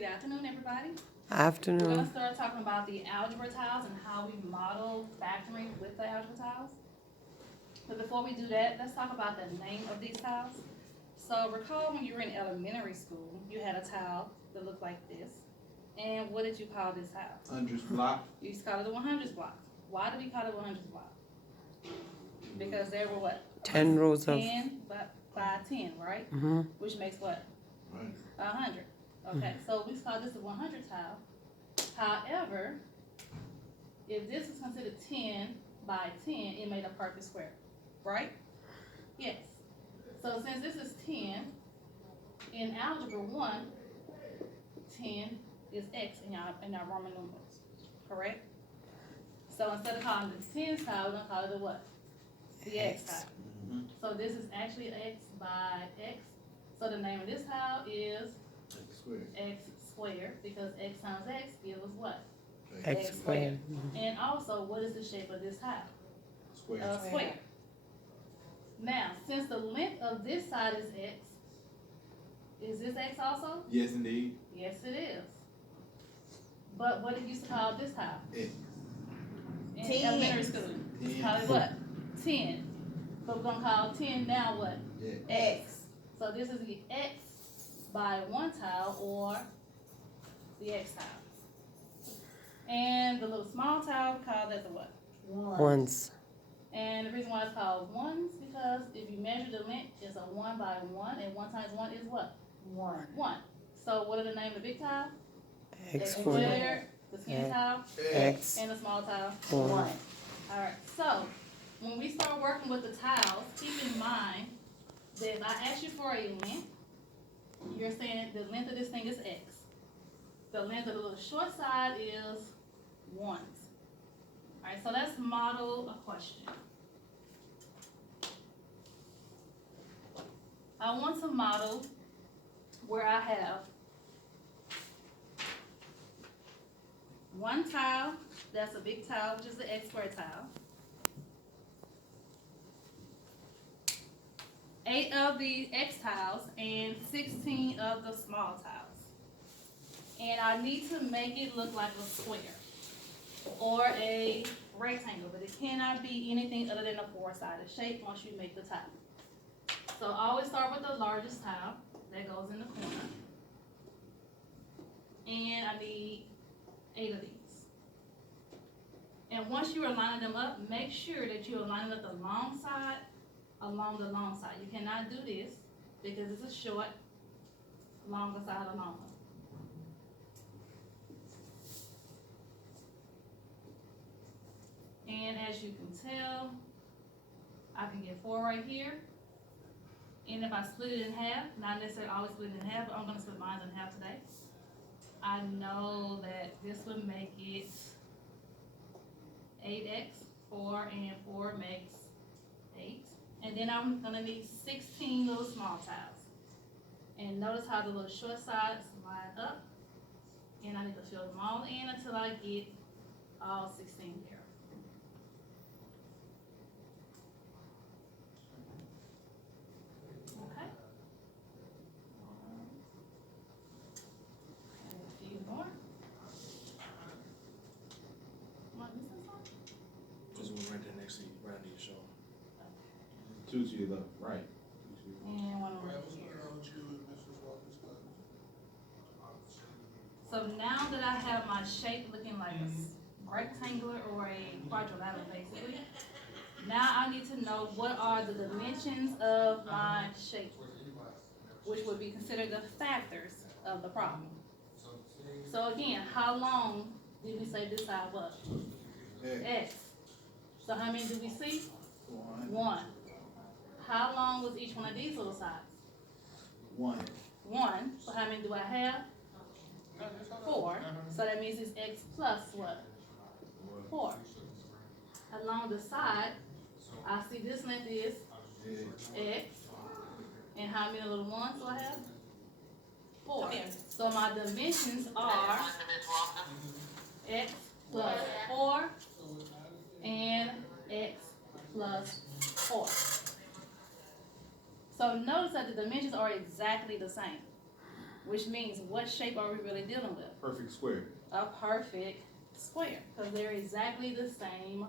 Good afternoon, everybody. We're Afternoon. going to start talking about the algebra tiles and how we model factoring with the algebra tiles. But before we do that, let's talk about the name of these tiles. So recall when you were in elementary school, you had a tile that looked like this. And what did you call this tile? Hundreds block. You used to call it the 100s block. Why do we call it 100s block? Because there were what? 10 rows of. 10 by 10, right? Mm-hmm. Which makes what? Right. 100. Okay, so we call this a 100 tile. However, if this was considered 10 by 10, it made a perfect square, right? Yes. So since this is 10, in Algebra 1, 10 is x in our Roman numerals, correct? So instead of calling it the 10 tile, we're going to call it the what? The x tile. Mm-hmm. So this is actually x by x. So the name of this tile is x squared because x times x gives us what? X squared. And also, what is the shape of this tile? Square. Square. Now, since the length of this side is this x also? Yes, indeed. Yes, it is. But what did you used to call this tile? X. In 10. elementary school. We call it what? 10. But we're going to call 10 now what? X. So this is the x by one tile or the x tile. And the little small tile, we call that the what? Ones. And the reason why it's called ones because if you measure the length, it's a 1 by 1, and 1 times 1 is what? 1. 1. So what are the name of the big tile? X Squared, squared. the skin tile, X. and the small tile. 1. Alright, so when we start working with the tiles, keep in mind that if I ask you for a length, you're saying the length of this thing is x. The length of the little short side is 1. Alright, so let's model a question. I want to model where I have one tile, that's a big tile, which is the x squared tile. 8 of the x tiles and 16 of the small tiles. And I need to make it look like a square or a rectangle, but it cannot be anything other than a four-sided shape once you make the tile. So I always start with the largest tile that goes in the corner. And I need 8 of these. And once you are lining them up, make sure that you are lining up the long side along the long side. You cannot do this because it's a short, longer side along. And as you can tell, I can get 4 right here. And if I split it in half, not necessarily always split it in half, but I'm going to split mine in half today. I know that this would make it 8x, 4 and 4 makes 8. And then I'm going to need 16 little small tiles. And notice how the little short sides line up. And I need to fill them all in until I get all 16 there. Okay. And a few more. Am I missing something? There's one right there next to you, right under your shoulder. 2 to your left. Right. And one over here. So now that I have my shape looking like a rectangular or a quadrilateral basically, now I need to know what are the dimensions of my shape, which would be considered the factors of the problem. So again, how long did we say this side was? X. So how many do we see? 1. How long was each one of these little sides? 1. 1. So how many do I have? 4. So that means it's x plus what? 4. Along the side, I see this length is x. And how many little ones do I have? 4. So my dimensions are x plus 4 and x plus 4. So notice that the dimensions are exactly the same. which means what shape are we really dealing with? Perfect square. A perfect square, because they're exactly the same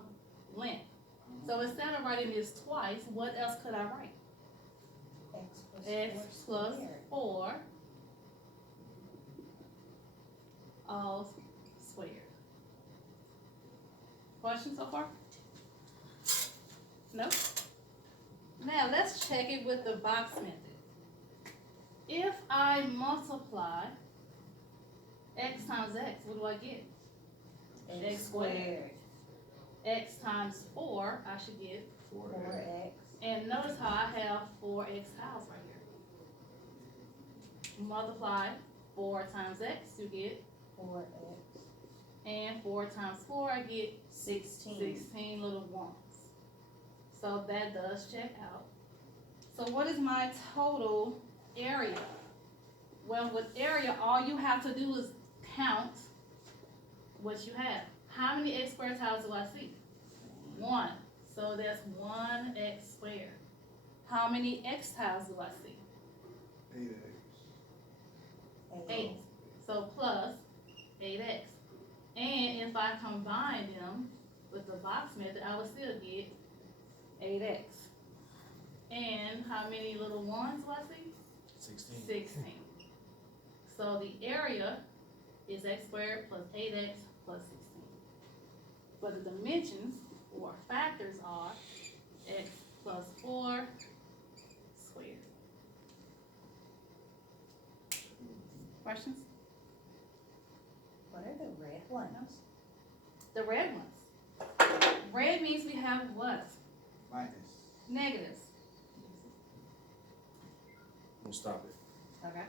length. So instead of writing this twice, what else could I write? X plus 4 all squared. Questions so far? No? Now let's check it with the box method. If I multiply x times x, what do I get? X squared. X times 4, I should get 4x. And notice how I have 4x tiles right here. Multiply 4 times x, you get 4x. and 4 times 4, I get 16. 16 little ones. So that does check out. So what is my total area? Well, with area, all you have to do is count what you have. How many x squared tiles do I see? 1. So that's 1x squared. How many x tiles do I see? 8. So plus 8x. And if I combine them with the box method, I would still get 8x. And how many little ones do I see? 16. 16. So the area is x squared plus 8x plus 16. But the dimensions or factors are x plus 4 squared. Questions? What are the red ones? The red ones. Red means we have what? Minus. Negatives. We'll stop it. Okay.